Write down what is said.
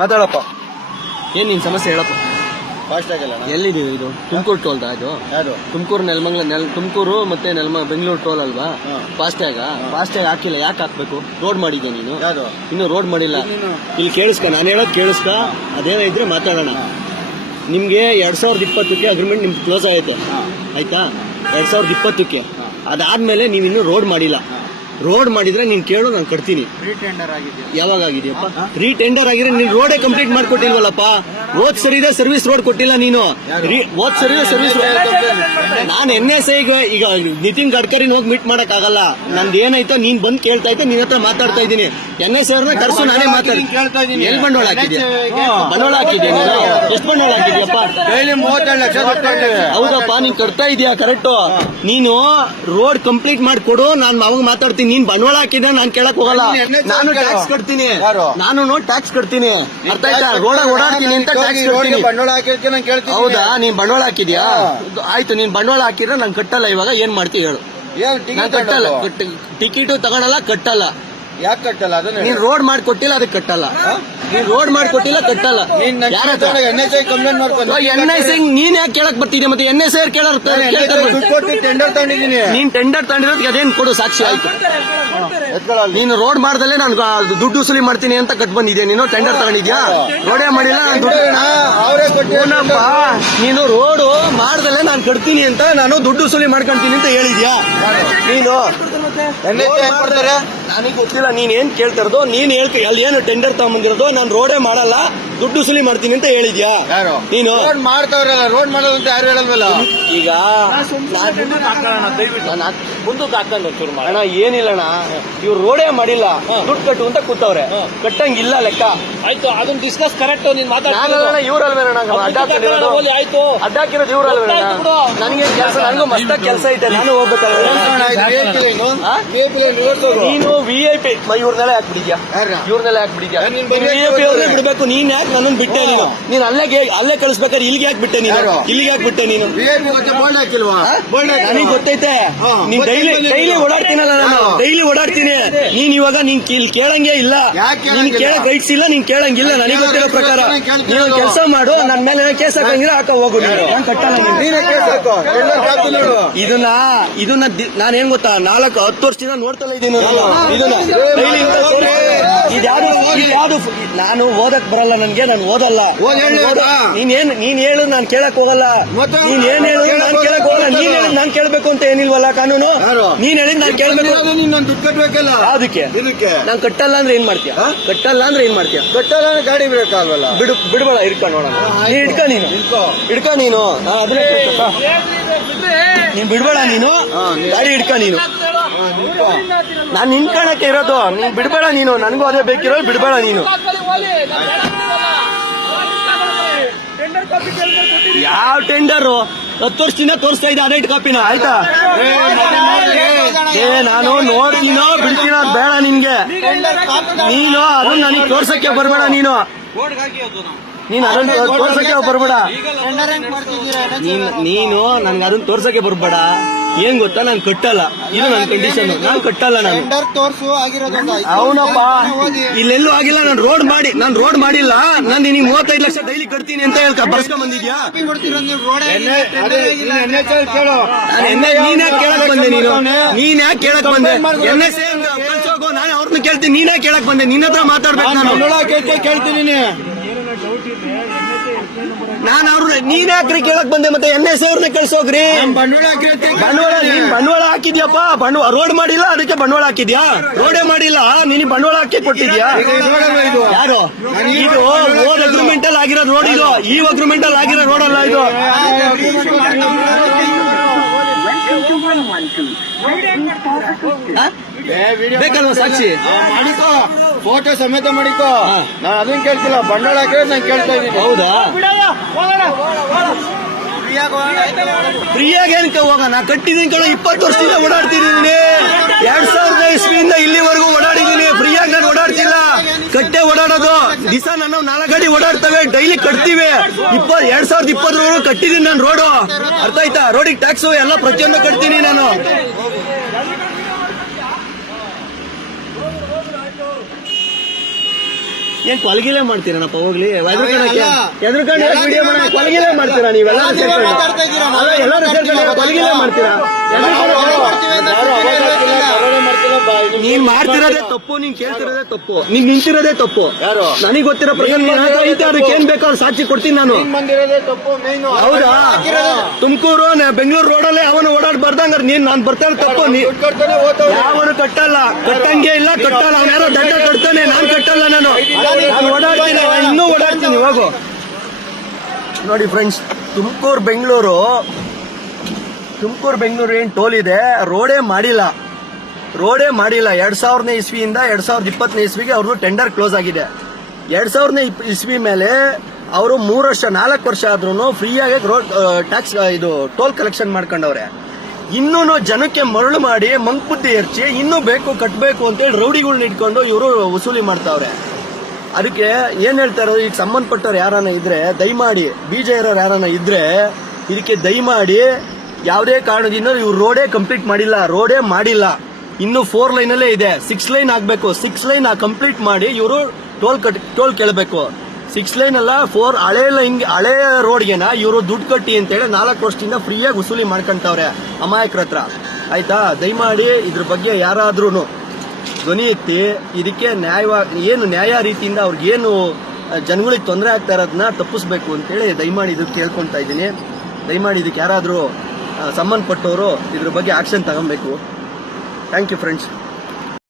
ಮಾತಾಡಪ್ಪ. ಏನ್ ನಿನ್ ಸಮಸ್ಯೆ ಹೇಳಪ್ಪ. ಫಾಸ್ಟ್ ಆಗಿಲ್ಲ. ಎಲ್ಲಿದೀವಿ ಇದು? ತುಮಕೂರು ಟೋಲ್ ಇದು? ಯಾವುದು? ತುಮಕೂರು ತುಮಕೂರು ಮತ್ತೆ ಬೆಂಗಳೂರು ಟೋಲ್ ಅಲ್ವಾ? ಫಾಸ್ಟ್ಯಾಗ್ ಹಾಕಿಲ್ಲ. ಯಾಕೆ ಹಾಕ್ಬೇಕು? ರೋಡ್ ಮಾಡಿದ್ಯಾ ನೀನು? ಇನ್ನು ರೋಡ್ ಮಾಡಿಲ್ಲ. ಇಲ್ಲಿ ಕೇಳಿಸ್ಕ, ನಾನು ಹೇಳೋದು ಕೇಳಿಸ್ಕ. ಅದೇನೋ ಇದ್ರೆ ಮಾತಾಡೋಣ. ನಿಮ್ಗೆ 2020ಕ್ಕೆ ಅಗ್ರಿಮೆಂಟ್ ನಿಮ್ಗೆ ಕ್ಲೋಸ್ ಆಗೈತೆ, ಆಯ್ತಾ? 2020ಕ್ಕೆ. ಅದಾದ್ಮೇಲೆ ನೀವಿನ್ನೂ ರೋಡ್ ಮಾಡಿಲ್ಲ. ರೋಡ್ ಮಾಡಿದ್ರೆ ನೀನ್ ಕೇಳು, ನಾನು ಕಟ್ತೀನಿ. ಯಾವಾಗ ಆಗಿದೆಯಪ್ಪ? ರೀಟೆಂಡರ್ ಆಗಿದ್ರೆ ನೀನ್ ರೋಡೇ ಕಂಪ್ಲೀಟ್ ಮಾಡ್ಕೊಟ್ಟಿಲ್ವಲ್ಲಪ್ಪ. ಹೋದ್ ಸರಿದ ಸರ್ವಿಸ್ ರೋಡ್ ಕೊಟ್ಟಿಲ್ಲ ನೀನು. ಹೋದ್ ಸರಿದ ಸರ್ವಿಸ್ ನಾನು NSA ಈಗ ನಿತಿನ್ ಗಡ್ಕರಿ ಹೋಗಿ ಮೀಟ್ ಮಾಡಕ್ ಆಗಲ್ಲ. ನಂದು ಏನಾಯ್ತೋ ನೀನ್ ಬಂದ್ ಕೇಳ್ತಾ ಇದ್ದೆ, ನಿನ್ ಹತ್ರ ಮಾತಾಡ್ತಾ ಇದ್ದೀನಿ. NSA ಅವ್ರನ್ನ ಕರ್ಸು, ನಾನೇ ಮಾತಾಡ್ತೀನಿ. ಎಲ್ಲಿ ಬಂಡವಾಳ ಹಾಕಿದ್ಯಾ? ಬಂಡವಾಳ ಹಾಕಿದ್ಯಾ ನೀನು? ಎಷ್ಟು ಬಂಡವಾಳ ಹಾಕಿದ್ಯಪ್ಪ? 37 ಲಕ್ಷ. ಹೌದಪ್ಪ, ನೀನ್ ಕಟ್ತಾ ಇದೀಯಾ? ಕರೆಕ್ಟ್. ನೀನು ರೋಡ್ ಕಂಪ್ಲೀಟ್ ಮಾಡ್ಕೊಡು, ನಾನು ಅವಾಗ ಮಾತಾಡ್ತೀನಿ. ನೀನ್ ಬಂಡವಾಳ ಹಾಕಿದ್ರೆ ನಾನು ಕೇಳಕ್ ಹೋಗಲ್ಲ. ನಾನು ಟ್ಯಾಕ್ಸ್ ಕಟ್ತೀನಿ. ನಾನು ಟ್ಯಾಕ್ಸ್ ಕಟ್ತೀನಿ. ಅರ್ಥ ಆಯ್ತಾ? ರೋಡ್ ಓಡಾಡ್ತೀನಿ ಅಂತ ಟ್ಯಾಕ್ಸ್ ಕಟ್ತೀನಿ. ಬಂಡವಾಳ ಹಾಕಿರ್ತೀನಿ, ನಾನು ಕೇಳ್ತೀನಿ. ಹೌದಾ? ನೀನ್ ಬಂಡವಾಳ ಹಾಕಿದ್ಯಾ? ಆಯ್ತು, ನೀನ್ ಬಂಡವಾಳ ಹಾಕಿದ್ರೆ ನಾನು ಕಟ್ಟಲ್ಲ. ಇವಾಗ ಏನ್ ಮಾಡ್ತೀವಿ ಹೇಳು? ನಾನು ಕಟ್ಟಲ್ಲ. ಟಿಕೆಟ್ ತಗೊಳಲ್ಲ, ಕಟ್ಟಲ್ಲ. ಯಾಕೆ ಕಟ್ಟಲ್ಲ? ಅದನ್ನ ನೀನ್ ರೋಡ್ ಮಾಡ್ಕೊಟ್ಟಿಲ್ಲ, ಅದಕ್ಕೆ ಕಟ್ಟಲ್ಲ. ನೀನ್ ರೋಡ್ ಮಾಡ್ಕೊಟ್ಟಿಲ್ಲ, ಕಟ್ಟಲ್ಲ. NSA ಕಂಪ್ಲೇಂಟ್ ಮಾಡ್ಕೊಂಡು NSA ನೀನ್ ಯಾಕೆ ಕೇಳಕ್ ಬರ್ತಿದ್ಯಾ? ಮತ್ತೆ NSA ಟೆಂಡರ್ ತಗೊಂಡಿದ್ದೀನಿ. ನೀನ್ ಟೆಂಡರ್ ತಗೊಂಡಿರೋದಕ್ಕೆ ಅದೇನ್ ಕೊಡು ಸಾಕ್ಷಿ? ಆಯ್ತು, ನೀನು ರೋಡ್ ಮಾಡ್ದಲ್ಲೇ ನಾನು ದುಡ್ಡು ವಸೂಲಿ ಮಾಡ್ತೀನಿ ಅಂತ ಕಟ್ ಬಂದಿದ್ಯಾ? ನೀನು ಟೆಂಡರ್ ತಗೊಂಡಿದ್ಯಾ? ರೋಡೇ ಮಾಡಿಲ್ಲ, ನೀನು ರೋಡು ಮಾಡ್ದಲ್ಲೇ ನಾನು ಕಟ್ತೀನಿ ಅಂತ ನಾನು ದುಡ್ಡು ವಸೂಲಿ ಮಾಡ್ಕೊಂತೀನಿ ಅಂತ ಹೇಳಿದ್ಯಾ ನೀನು? ನನಗೆ ಗೊತ್ತಿಲ್ಲ ನೀನ್ ಏನ್ ಕೇಳ್ತಾ ಇರೋದು. ನೀನ್ ಅಲ್ಲಿ ಏನು ಟೆಂಡರ್ ತಗೊಂಬಂದಿರೋದು? ನಾನು ರೋಡೇ ಮಾಡಲ್ಲ, ದುಡ್ಡು ವಸೂಲಿ ಮಾಡ್ತೀನಿ ಅಂತ ಹೇಳಿದ್ಯಾ ನೀನು? ಮಾಡ್ತಾವ್ರಲ್ಲ, ರೋಡ್ ಮಾಡೋದು ಅಂತ ಯಾರು ಹೇಳಲ್ವಲ್ಲ. ಈಗ ಮುಂದಕ್ಕೆ ಹಾಕೊಂಡು ಶುರು ಮಾಡೋಣ. ಏನಿಲ್ಲಣ್ಣ, ಇವ್ರು ರೋಡೇ ಮಾಡಿಲ್ಲ, ದುಡ್ಡು ಕಟ್ಟು ಅಂತ ಕೂತವ್ರೆ. ಕಟ್ಟಂಗಿಲ್ಲ ಲೆಕ್ಕ. ಆಯ್ತು, ಅದನ್ನ ಡಿಸ್ಕಸ್ ಕರೆಕ್ಟ್. ನೀನ್ ಮಾತಾಡೋಣ. ಇವ್ರಲ್ವೇನ ಆಯ್ತು, ಅಡ್ಡಾಕಿರೋದು ಇವ್ರಲ್ವೇ? ನನಗೆ ಕೆಲಸ, ನನಗೂ ಮಸ್ತ ಕೆಲಸ ಐತೆ, ನಾನು ಹೋಗ್ಬೇಕಲ್ವ? ನೀನು VIP ಇವ್ರನ್ನೆಲ್ಲ ಹಾಕ್ಬಿಟ್ಟಿದ್ಯಾ? ಇವ್ರನ್ನೆಲ್ಲ ಹಾಕ್ಬಿಟ್ಟಿದ್ಯಾ? VIP ಅವ್ರನ್ನೇ ಬಿಡ್ಬೇಕು. ನೀನ್ ಯಾಕೆ ನನ್ನನ್ನು ಬಿಟ್ಟೆ? ನೀನು ಅಲ್ಲೇ ಕಳಿಸ್ಬೇಕಾದ್ರೆ ಇಲ್ಲಿಗೆ ಯಾಕೆ ಬಿಟ್ಟೆ? ನೀನು ಇಲ್ಲಿಗೆ ಯಾಕೆ ಬಿಟ್ಟೆ? ನೀನು ನನಗೆ ಗೊತ್ತೈತೆ. ನೀನ್ ಡೈಲಿ ಓಡಾಡ್ತೀನಲ್ಲ, ನಾನು ಡೈಲಿ ಓಡಾಡ್ತೀನಿ. ನೀನ್ ಇವಾಗ ನೀನ್ ಕೇಳಂಗೇ ಇಲ್ಲ, ನೀನ್ ಕೇಳಕ್ ರೈಟ್ಸ್ ಇಲ್ಲ, ನೀನ್ ಕೇಳಂಗಿಲ್ಲ. ನನಗೆ ಗೊತ್ತಿರೋ ಪ್ರಕಾರ ನೀನು ಕೆಲಸ ಮಾಡು. ನನ್ನ ಮೇಲೆ ಕೇಸ್ ಹಾಕಂಗಿಲ್ಲ, ಹಾಕ ಹೋಗು. ನಾನು ಕಟ್ಟಲ್ಲ. ಇದನ್ನ ನಾನು ಏನ್ ಗೊತ್ತಾ, 10 ವರ್ಷದಿಂದ ನೋಡ್ತಲ್ಲ ಇದ್ದೀನಿ. ಇದನ್ನ ಇದ್ಯಾವುದು ನಾನು ಓದಕ್ ಬರಲ್ಲ. ನನ್ಗೆ ನಾನು ಓದಲ್ಲ. ನೀನ್ ಹೇಳು, ನಾನು ಕೇಳಕ್ ಹೋಗಲ್ಲ. ನೀನ್ ಏನ್ ಹೇಳು, ನಾನು ಕೇಳಕ್ ಹೋಗಲ್ಲ. ನೀನ್ ಹೇಳಿದ್ ನಾನು ಕೇಳ್ಬೇಕು ಅಂತ ಏನಿಲ್ವಲ್ಲ ಕಾನೂನು. ನೀನ್ ಹೇಳಿದ್ ನಾನು ಕೇಳ್ಬೇಕು. ಅದಕ್ಕೆ ನಾನು ಕಟ್ಟಲ್ಲ ಅಂದ್ರೆ ಏನ್ ಮಾಡ್ತೀಯ? ಕಟ್ಟಲ್ಲ ಅಂದ್ರೆ ಏನ್ ಮಾಡ್ತೀಯ? ಕಟ್ಟಲ್ಲ ಅಂದ್ರೆ ಗಾಡಿ ಬಿಡಕ್ಕಾಗಲ್ಲ. ಬಿಡ್ಬೇಡ, ಇಡ್ಕೊಂಡು ನೋಡೋಣ. ಹಿಡ್ಕ ನೀನು. ನೀನ್ ಬಿಡ್ಬೇಡ, ನೀನು ಗಾಡಿ ಹಿಡ್ಕ. ನೀನು ನಾನ್ ನಿನ್ಕಣಕ್ಕೆ ಇರೋದು, ನೀನ್ ಬಿಡ್ಬೇಡ. ನೀನು ನನಗೂ ಅದೇ ಬೇಕಿರೋದು, ಬಿಡ್ಬೇಡ ನೀನು. ಯಾವ ಟೆಂಡರು? 10 ವರ್ಷದಿಂದ ತೋರಿಸ್ತಾ ಇದ್ದ ಅಡೈಟ್ ಕಾಪಿನ. ಆಯ್ತಾ? ನಾನು ನೋಡ್ತೀನೋ ಬಿಡ್ತೀನೋ ಬೇಡ ನಿನ್ಗೆ. ನೀನು ಅದನ್ನ ನನಗೆ ತೋರ್ಸಕ್ಕೆ ಬರ್ಬೇಡ. ನೀನು ಅದನ್ನ ತೋರ್ಸಕ್ಕೆ ಬರ್ಬೇಡ. ನೀನು ನನ್ಗೆ ಅದನ್ನ ತೋರ್ಸಕ್ಕೆ ಬರ್ಬೇಡ. ಏನ್ ಗೊತ್ತಾ, ನಾನು ಕಟ್ಟಲ್ಲ. ಇದು ನನ್ನ ಕಂಡೀಷನ್. ನಾನು ಕಟ್ಟಲ್ಲ. ನಾನು ಅವನಪ್ಪ ಇಲ್ಲೆಲ್ಲೂ ಆಗಿಲ್ಲ. ನಾನು ರೋಡ್ ಮಾಡಿಲ್ಲ. ನಾನು ನಿನಗೆ 35 ಲಕ್ಷ ಡೈಲಿ ಕಟ್ತೀನಿ ಅಂತ ಬರ್ಸ್ಕೊಂಡ್ ಬಂದಿದ್ಯಾ? ನೀನ್ ಯಾಕೆ ಕೇಳಕ್ ಬಂದೆ? ನೀನ್ ಯಾಕೆ ಕೇಳಕ್ ಬಂದೆ? NSA ಕಳ್ಸೋಗು, ನಾನು ಅವ್ರನ್ನ ಕೇಳ್ತೀನಿ. ನೀನ್ ಯಾಕೆ ಕೇಳಕ್ ಬಂದೆ? ನಿನ್ನ ಹತ್ರ ಮಾತಾಡ್ಬೇಕು. ನಾನು ಕೇಳ್ತೀನಿ. ನಾನು ನೀನ್ ಯಾಕ್ರಿ ಕೇಳಕ್ ಬಂದೆ? ಮತ್ತೆ NSA ಅವ್ರನ್ನ ಕಳ್ಸೋಗ್ರಿ. ಬಂಡವಾಳ ಹಾಕಿದ್ಯಪ್ಪ. ರೋಡ್ ಮಾಡಿಲ್ಲ, ಅದಕ್ಕೆ ಬಂಡವಾಳ ಹಾಕಿದ್ಯಾ? ರೋಡೇ ಮಾಡಿಲ್ಲ, ನೀನ್ ಬಂಡವಾಳ ಹಾಕಿ ಕೊಟ್ಟಿದ್ಯಾ? ಯಾರು? ಇದು ಓದ್ ಅಗ್ರಿಮೆಂಟ್ ಅಲ್ಲಿ ಆಗಿರೋ ರೋಡ್. ಇದು ಈ ಅಗ್ರಿಮೆಂಟ್ ಅಲ್ಲಿ ಆಗಿರೋ ರೋಡ್ ಅಲ್ಲ ಇದು. ಬೇಕಲ್ವಾ ಸಾಕ್ಷಿ? ಮಾಡಿಕೋ, ಫೋಟೋ ಸಮೇತ ಮಾಡಿಕೋ. ನಾನು ಅದನ್ನ ಕೇಳ್ತಿಲ್ಲ, ಬಂಡವಾಳ ಹಾಕಿದ್ರೆ ನಾನು ಕೇಳ್ತಾ ಇದ್ದೀನಿ. ಹೌದಾ? ಫ್ರೀಯಾಗಿ ಏನಕ್ಕೆ ಹೋಗೋಣ? ಕಟ್ಟಿದೀನಿ ಕಣ. 20 ವರ್ಷದಿಂದ ಓಡಾಡ್ತಿದ್ದೀನಿ. 2000 ಇಸ್ವಿಯಿಂದ ಇಲ್ಲಿವರೆಗೂ ಓಡಾಡಿದ್ದೀನಿ. ಫ್ರೀಯಾಗಿ ನಾನು ಓಡಾಡ್ತಿಲ್ಲ, ಕಟ್ಟೆ ಓಡಾಡೋದು. ದಿವಸ ನಾನು 4 ಗಾಡಿ ಓಡಾಡ್ತವೆ, ಡೈಲಿ ಕಟ್ತೀವಿ. 2020 ಕಟ್ಟಿದೀನಿ ನಾನು ರೋಡು. ಅರ್ಥ ಆಯ್ತಾ? ರೋಡಿಗೆ ಟ್ಯಾಕ್ಸು ಎಲ್ಲ ಪ್ರತಿಯೊಂದು ಕಟ್ತೀನಿ ನಾನು. ಏನ್ ಕೊಲಗಿಲೇ ಮಾಡ್ತೀರನಪ್ಪ ಹೋಗ್ಲಿ ಅಲ್ಲ. ಎದ್ರುಕೊಂಡು ವಿಡಿಯೋ ಮಾಡಿ ಕೊಲಗಿಲೇ ಮಾಡ್ತೀರಾ ನೀವೆಲ್ಲ ನೀವೇ ಮಾತಾಡ್ತಾ ಇದ್ದೀರಾ, ಎಲ್ಲರೂ ಸೇರ್ಕೊಂಡು ಕೊಲಗಿಲೇ ಮಾಡ್ತೀರಾ ನೀನ್ ಮಾಡ್ತಿರೋದೇ ತಪ್ಪು, ನೀನ್ ಕೇಳ್ತಿರೋದೇ ತಪ್ಪು, ನೀನ್ ನಿಂತಿರೋದೇ ತಪ್ಪು. ಯಾರು? ನನಗೆ ಗೊತ್ತಿರೋ ಪ್ರಕಾರ ನೀನ್ ಹತ್ರ ಐತೆ, ಅದಕ್ಕೆ ಏನ್ ಬೇಕಾದ್ರೂ ಸಾಕ್ಷಿ ಕೊಡ್ತೀನಿ ನಾನು. ಬಂದಿರೋದೇ ತಪ್ಪು ಮೇನ್. ಹೌದಾ? ತುಮಕೂರು ಬೆಂಗಳೂರು ರೋಡಲ್ಲೇ ಅವನು ಓಡಾಡ್ಬಾರ್ದಂಗ ನೀನ್ ನಾನ್ ಬರ್ತಾ ಇರೋ ತಪ್ಪು. ಯಾವನು ಕಟ್ಟಲ್ಲ, ಕಟ್ಟಂಗೆ ಇಲ್ಲ, ಕಟ್ಟಲ್ಲ. ಅವ್ನ ಯಾರೋ ದಂಡ ಕಟ್ತಾನೆ, ನಾನ್ ಕಟ್ಟಲ್ಲ. ನಾನು ಓಡಾಡ್ತೀನಿ, ಇನ್ನೂ ಓಡಾಡ್ತೀನಿ. ಹೋಗು. ನೋಡಿ ಫ್ರೆಂಡ್ಸ್, ತುಮಕೂರು ಬೆಂಗಳೂರು ಏನ್ ಟೋಲ್ ಇದೆ, ರೋಡೇ ಮಾಡಿಲ್ಲ. 2000ನೇ ಇಸ್ವಿಯಿಂದ 2020ನೇ ಇಸ್ವಿಗೆ ಅವ್ರದ್ದು ಟೆಂಡರ್ ಕ್ಲೋಸ್ ಆಗಿದೆ. 2000ನೇ ಇಸ್ವಿ ಮೇಲೆ ಅವರು 4 ವರ್ಷ ಆದ್ರೂ ಫ್ರೀಯಾಗಿ ರೋಡ್ ಟ್ಯಾಕ್ಸ್ ಇದು ಟೋಲ್ ಕಲೆಕ್ಷನ್ ಮಾಡ್ಕೊಂಡವ್ರೆ. ಇನ್ನೂ ಜನಕ್ಕೆ ಮರಳು ಮಾಡಿ ಮಂಕ್ಬುದ್ಧಿ ಎರ್ಚಿ ಇನ್ನೂ ಕಟ್ಟಬೇಕು ಅಂತೇಳಿ ರೌಡಿಗಳನ್ನ ಇಟ್ಕೊಂಡು ಇವರು ವಸೂಲಿ ಮಾಡ್ತಾವ್ರೆ. ಅದಕ್ಕೆ ಏನ್ ಹೇಳ್ತಾರೋ, ಈಗ ಸಂಬಂಧಪಟ್ಟವ್ರು ಯಾರನ್ನ ಇದ್ರೆ ದಯಮಾಡಿ, ಬೀಜ ಇರೋರು ಯಾರನ್ನ ಇದ್ರೆ ಇದಕ್ಕೆ ದಯಮಾಡಿ ಯಾವುದೇ ಕಾರಣದಿಂದ ಇವ್ರು ರೋಡೇ ಕಂಪ್ಲೀಟ್ ಮಾಡಿಲ್ಲ. ಇನ್ನು 4 ಲೈನಲ್ಲೇ ಇದೆ. 6 ಲೈನ್ ಆಗ್ಬೇಕು. 6 ಲೈನ್ ಕಂಪ್ಲೀಟ್ ಮಾಡಿ ಇವರು ಟೋಲ್ ಕೇಳಬೇಕು. 6 ಲೈನ್ ಅಲ್ಲ, 4 ಹಳೆ ರೋಡ್ಗೆನ ಇವರು ದುಡ್ಡು ಕಟ್ಟಿ ಅಂತೇಳಿ 4 ವರ್ಷದಿಂದ ಫ್ರೀಯಾಗಿ ವಸೂಲಿ ಮಾಡ್ಕೊಂತವ್ರೆ ಅಮಾಯಕರ ಹತ್ರ. ಆಯ್ತಾ? ದಯಮಾಡಿ ಇದ್ರ ಬಗ್ಗೆ ಯಾರಾದ್ರೂ ಧ್ವನಿ ಎತ್ತಿ ಇದಕ್ಕೆ ನ್ಯಾಯ ರೀತಿಯಿಂದ ಅವ್ರಿಗೇನು ಜನಗಳಿಗೆ ತೊಂದರೆ ಆಗ್ತಾ ಇರೋದನ್ನ ತಪ್ಪಿಸ್ಬೇಕು ಅಂತೇಳಿ ದಯಮಾಡಿ ಇದಕ್ಕೆ ಕೇಳ್ಕೊಂತ ಇದ್ದೀನಿ. ದಯಮಾಡಿ ಇದಕ್ಕೆ ಯಾರಾದ್ರೂ ಸಂಬಂಧಪಟ್ಟವರು ಇದ್ರ ಬಗ್ಗೆ ಆಕ್ಷನ್ ತಗೊಬೇಕು. Thank you friends.